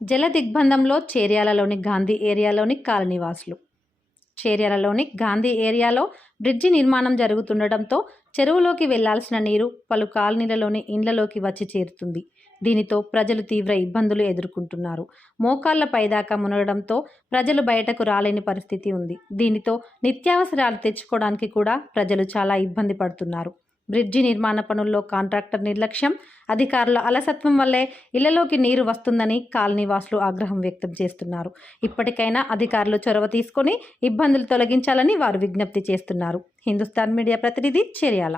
జల దిగ్బంధంలో చేర్యాలలోని గాంధీ ఏరియాలోని కాలనీవాసులు. చేర్యాలలోని గాంధీ ఏరియాలో బ్రిడ్జి నిర్మాణం జరుగుతుండటంతో చెరువులోకి వెళ్లాల్సిన నీరు పలు కాలనీలలోని ఇండ్లలోకి వచ్చి చేరుతుంది. దీనితో ప్రజలు తీవ్ర ఇబ్బందులు ఎదుర్కొంటున్నారు. మోకాళ్ల పైదాకా మునగడంతో ప్రజలు బయటకు రాలేని పరిస్థితి ఉంది. దీనితో నిత్యావసరాలు తెచ్చుకోవడానికి కూడా ప్రజలు చాలా ఇబ్బంది పడుతున్నారు. బ్రిడ్జి నిర్మాణ పనుల్లో కాంట్రాక్టర్ నిర్లక్ష్యం, అధికారుల అలసత్వం వల్లే ఇళ్లలోకి నీరు వస్తుందని కాలనీవాసులు ఆగ్రహం వ్యక్తం చేస్తున్నారు. ఇప్పటికైనా అధికారులు చొరవ తీసుకొని ఇబ్బందులు తొలగించాలని వారు విజ్ఞప్తి చేస్తున్నారు. హిందుస్థాన్ మీడియా ప్రతినిధి చేర్యాల.